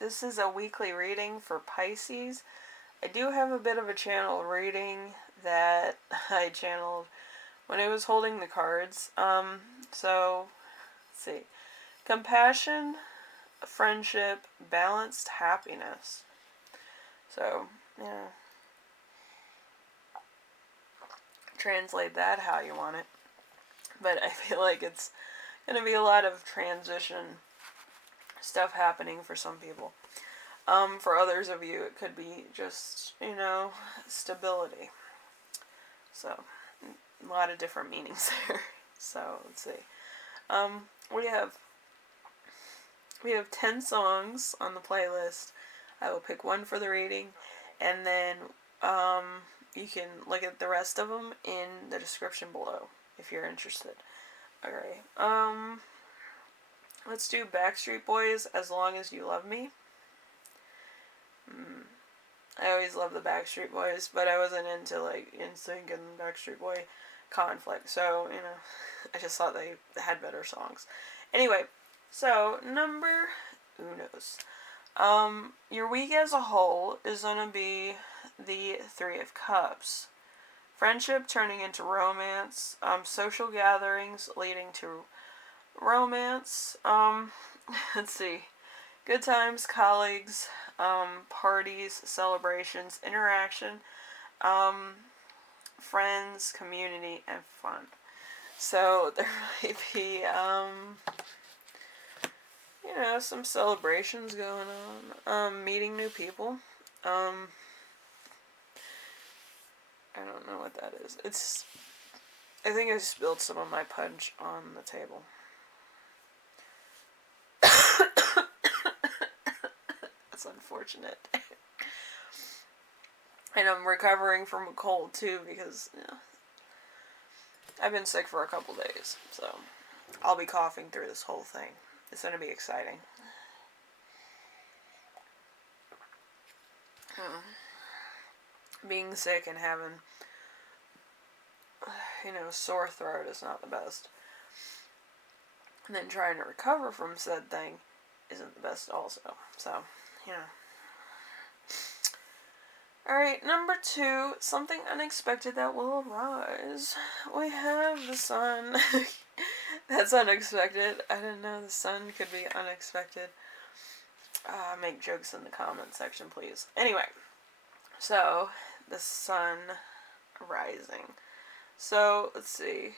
This is a weekly reading for Pisces. I do have a bit of a channel reading that I channeled when I was holding the cards. So, let's see. Compassion, friendship, balanced happiness. So, yeah. Translate that how you want it. But I feel like it's going to be a lot of transition stuff happening for some people. For others of you, it could be just, stability. So, a lot of different meanings there. So, let's see. We have 10 songs on the playlist. I will pick one for the reading, and then you can look at the rest of them in the description below if you're interested. Alright, let's do Backstreet Boys, As Long As You Love Me. I always loved the Backstreet Boys, but I wasn't into, like, NSYNC and Backstreet Boy conflict, so, I just thought they had better songs. Anyway, so, number unos. Your week as a whole is going to be the Three of Cups. Friendship turning into romance. Social gatherings leading to romance. Let's see. Good times, colleagues, parties, celebrations, interaction, friends, community, and fun. So there might be, some celebrations going on. Meeting new people. I don't know what that is. I think I spilled some of my punch on the table. That's unfortunate. And I'm recovering from a cold too because I've been sick for a couple days. So I'll be coughing through this whole thing. It's going to be exciting. Being sick and having, sore throat is not the best. And then trying to recover from said thing isn't the best also. So, Alright, number 2, something unexpected that will arise. We have the sun. That's unexpected. I didn't know the sun could be unexpected. Make jokes in the comment section, please. Anyway, so, the sun rising. So, let's see.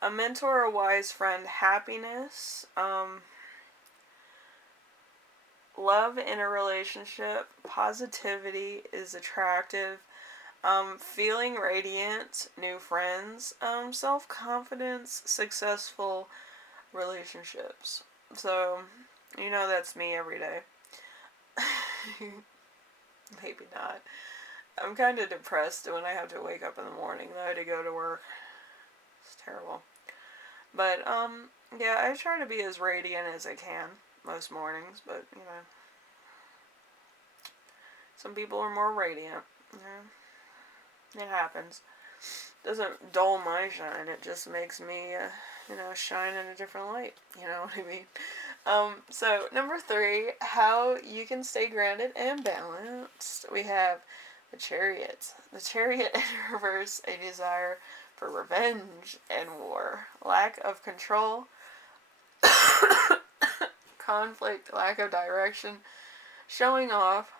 A mentor, a wise friend, happiness, love in a relationship, positivity is attractive, feeling radiant, new friends, self-confidence, successful relationships. So, that's me every day. Maybe not. I'm kind of depressed when I have to wake up in the morning, though, to go to work. It's terrible. But, yeah, I try to be as radiant as I can most mornings, but, some people are more radiant. It happens. Doesn't dull my shine, it just makes me, shine in a different light. You know what I mean? So, number 3, how you can stay grounded and balanced. We have the Chariot. The Chariot in reverse, a desire for revenge and war. Lack of control. Conflict, lack of direction. Showing off.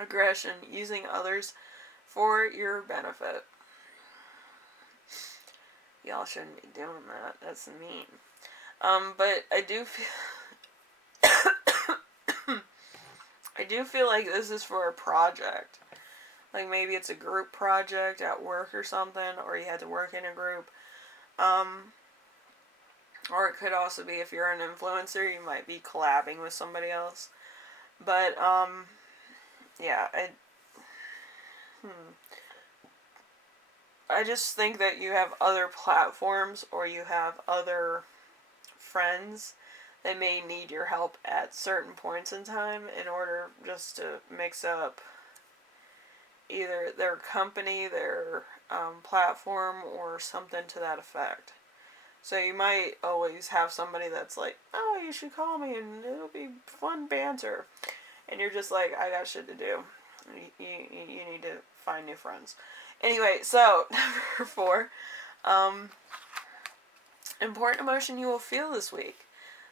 Aggression, using others for your benefit. Y'all shouldn't be doing that. That's mean. But I do feel like this is for a project. Like maybe it's a group project at work or something, or you had to work in a group. Or it could also be if you're an influencer, you might be collabing with somebody else. But, yeah, I just think that you have other platforms or you have other friends that may need your help at certain points in time in order just to mix up either their company, their platform, or something to that effect. So you might always have somebody that's like, oh, you should call me and it'll be fun. Cancer. And you're just like, I got shit to do. You need to find new friends. Anyway, so, number 4. Important emotion you will feel this week.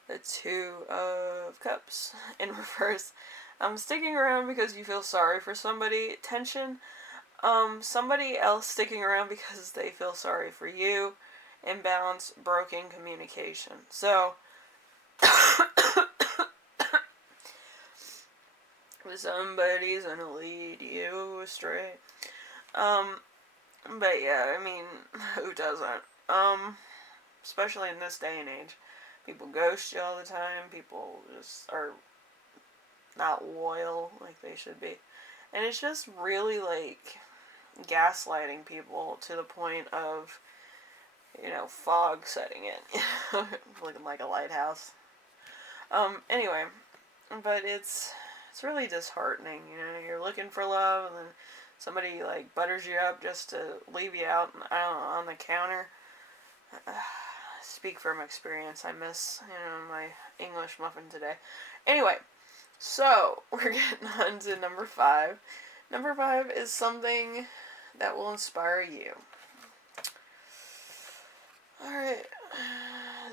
The 2 of Cups in reverse. Sticking around because you feel sorry for somebody. Tension. Somebody else sticking around because they feel sorry for you. Imbalance. Broken communication. So, somebody's gonna lead you astray. But yeah, I mean, who doesn't? Especially in this day and age. People ghost you all the time. People just are not loyal like they should be. And it's just really, like, gaslighting people to the point of, fog setting in. Looking like a lighthouse. Anyway, but it's really disheartening, you're looking for love, and then somebody, like, butters you up just to leave you out, on the counter. Speak from experience. I miss, my English muffin today. Anyway, so, we're getting on to number 5. Number 5 is something that will inspire you. Alright.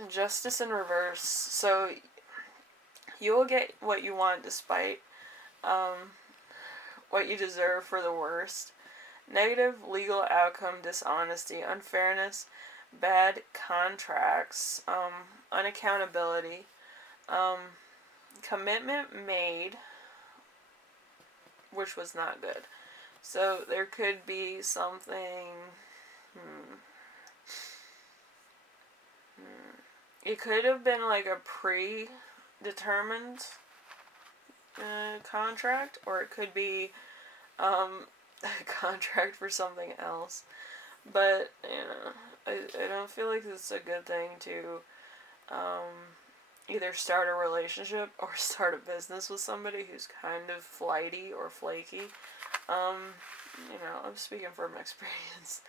Justice in reverse. So, you will get what you want despite what you deserve for the worst. Negative legal outcome, dishonesty, unfairness, bad contracts, unaccountability, commitment made, which was not good. So there could be something, it could have been like a predetermined contract, or it could be a contract for something else. But, I don't feel like it's a good thing to either start a relationship or start a business with somebody who's kind of flighty or flaky. I'm speaking from experience.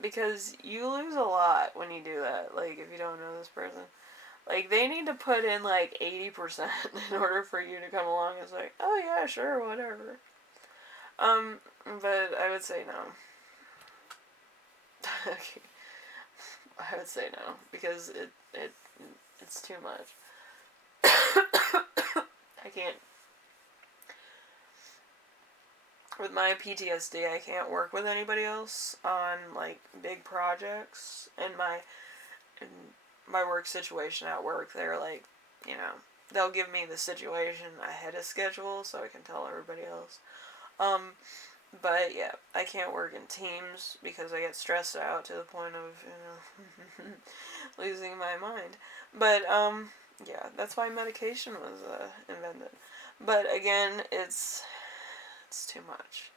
Because you lose a lot when you do that, like, if you don't know this person. Like, they need to put in, like, 80% in order for you to come along. It's like, oh, yeah, sure, whatever. But I would say no. Okay. I would say no, because it's too much. I can't. With my PTSD, I can't work with anybody else on, like, big projects. In my work situation at work, they're like, they'll give me the situation ahead of schedule so I can tell everybody else. But yeah, I can't work in teams because I get stressed out to the point of, losing my mind. But, yeah, that's why medication was invented. But again, it's too much.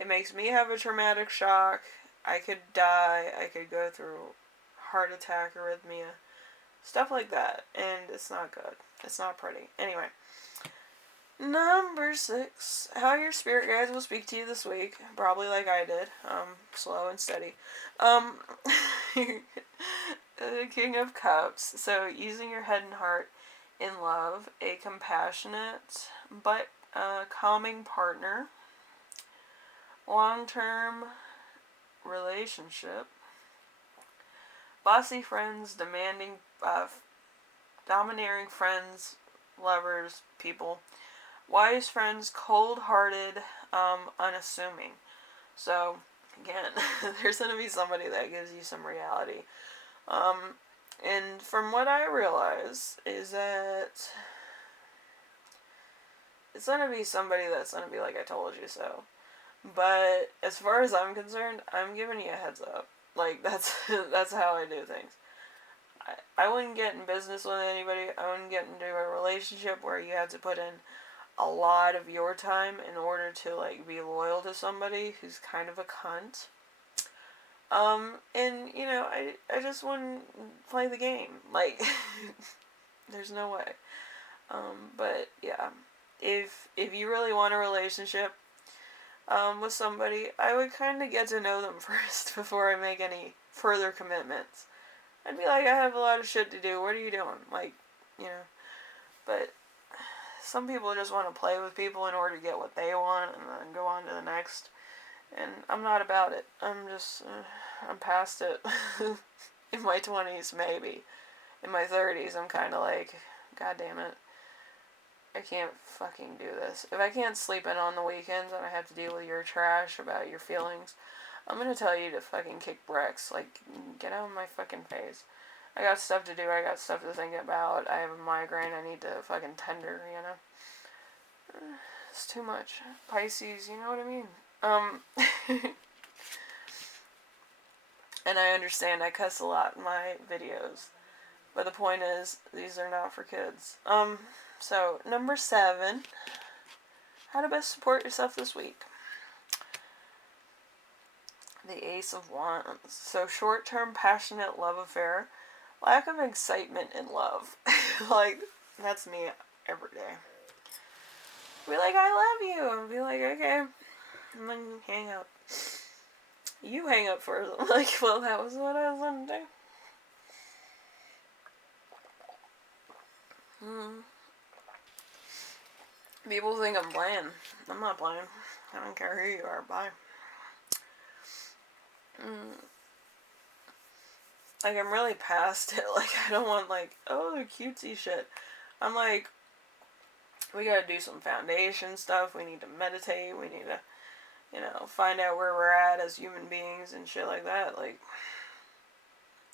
It makes me have a traumatic shock. I could die. I could go through heart attack, arrhythmia, stuff like that. And it's not good. It's not pretty. Anyway. Number 6. How your spirit guides will speak to you this week. Probably like I did. Slow and steady. The King of Cups. So, using your head and heart in love. A compassionate but calming partner. Long-term relationship. Bossy friends, domineering friends, lovers, people. Wise friends, cold-hearted, unassuming. So, again, there's going to be somebody that gives you some reality. And from what I realize is that it's going to be somebody that's going to be like, I told you so. But as far as I'm concerned, I'm giving you a heads up. Like, that's how I do things. I wouldn't get in business with anybody. I wouldn't get into a relationship where you have to put in a lot of your time in order to, like, be loyal to somebody who's kind of a cunt. And, I just wouldn't play the game. Like, there's no way. But, yeah. If you really want a relationship, with somebody, I would kind of get to know them first before I make any further commitments. I'd be like, I have a lot of shit to do. What are you doing? Like, but some people just want to play with people in order to get what they want and then go on to the next. And I'm not about it. I'm past it. In my 20s, maybe. In my 30s, I'm kind of like, God damn it. I can't fucking do this. If I can't sleep in on the weekends and I have to deal with your trash about your feelings, I'm gonna tell you to fucking kick bricks. Like, get out of my fucking face. I got stuff to do. I got stuff to think about. I have a migraine. I need to fucking tender, you know? It's too much. Pisces, you know what I mean? And I understand I cuss a lot in my videos. But the point is, these are not for kids. So, number 7. How to best support yourself this week. The Ace of Wands. So, short-term passionate love affair. Lack of excitement in love. Like, that's me every day. Be like, I love you. And be like, okay. And then hang up. You hang up first. I'm like, well, that was what I was going to do. People think I'm playing. I'm not playing. I don't care who you are. Bye. Like, I'm really past it. Like, I don't want, like, oh, the cutesy shit. I'm like, we gotta do some foundation stuff. We need to meditate. We need to, you know, find out where we're at as human beings and shit like that. Like,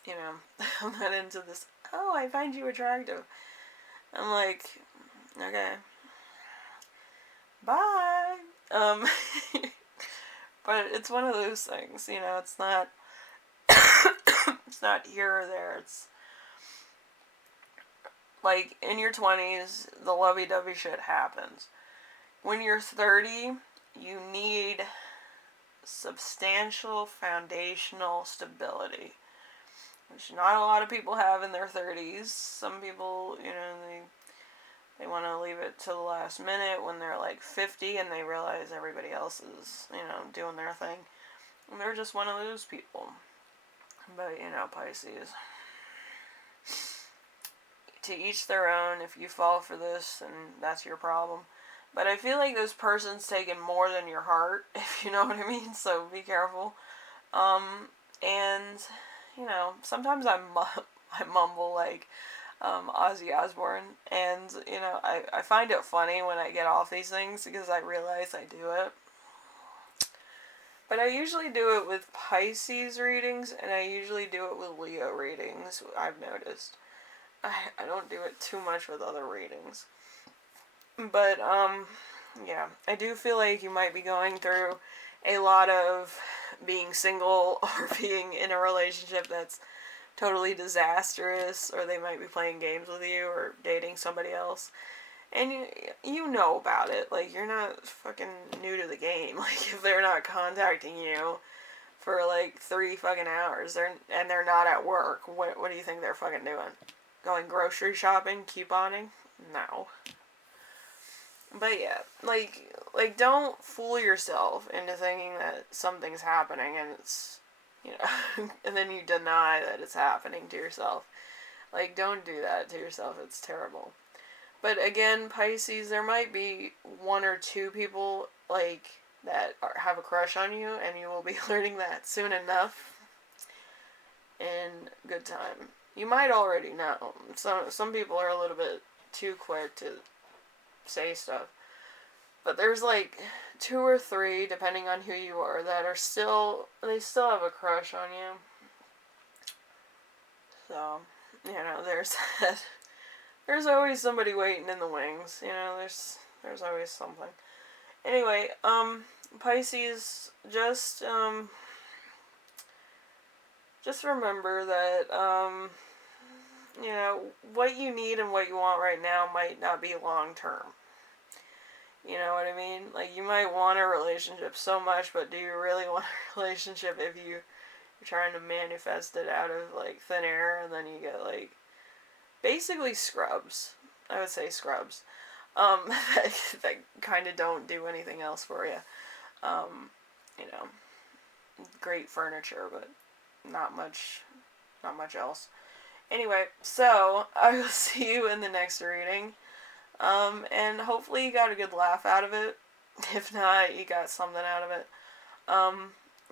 you know, I'm not into this, oh, I find you attractive. I'm like, okay. Bye. But it's one of those things, you know, it's not, it's not here or there. It's like, in your 20s, the lovey-dovey shit happens. When you're 30, you need substantial foundational stability, which not a lot of people have in their 30s. Some people, you know, they want to leave it till the last minute when they're like 50 and they realize everybody else is, you know, doing their thing. And they're just one of those people. But, you know, Pisces. To each their own. If you fall for this, then that's your problem. But I feel like this person's taking more than your heart, if you know what I mean. So be careful. And, you know, sometimes I mumble like Ozzy Osbourne. And, you know, I find it funny when I get off these things because I realize I do it. But I usually do it with Pisces readings, and I usually do it with Leo readings, I've noticed. I don't do it too much with other readings. But, yeah, I do feel like you might be going through a lot of being single or being in a relationship that's totally disastrous, or they might be playing games with you or dating somebody else. And you know about it. Like, you're not fucking new to the game. Like, if they're not contacting you for like 3 fucking hours, and they're not at work, what do you think they're fucking doing? Going grocery shopping, couponing? No. But yeah, like don't fool yourself into thinking that something's happening and it's, you know, and then you deny that it's happening to yourself. Like, don't do that to yourself. It's terrible. But again, Pisces, there might be 1 or 2 people, like, that have a crush on you, and you will be learning that soon enough in good time. You might already know. Some people are a little bit too quick to say stuff. But there's, like, 2 or 3, depending on who you are, that are they still have a crush on you. So, you know, there's that. There's always somebody waiting in the wings, you know, there's always something. Anyway, Pisces, just remember that, you know, what you need and what you want right now might not be long term. You know what I mean? Like, you might want a relationship so much, but do you really want a relationship if you're trying to manifest it out of, like, thin air, and then you get, like, basically scrubs. I would say scrubs. That kind of don't do anything else for you. You know, great furniture, but not much else. Anyway, so I will see you in the next reading. And hopefully you got a good laugh out of it. If not, you got something out of it.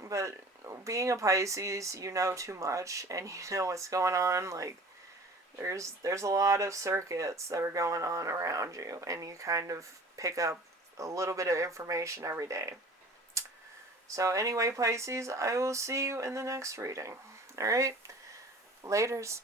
But being a Pisces, you know too much, and you know what's going on. Like, there's a lot of circuits that are going on around you, and you kind of pick up a little bit of information every day. So anyway, Pisces, I will see you in the next reading. Alright? Laters.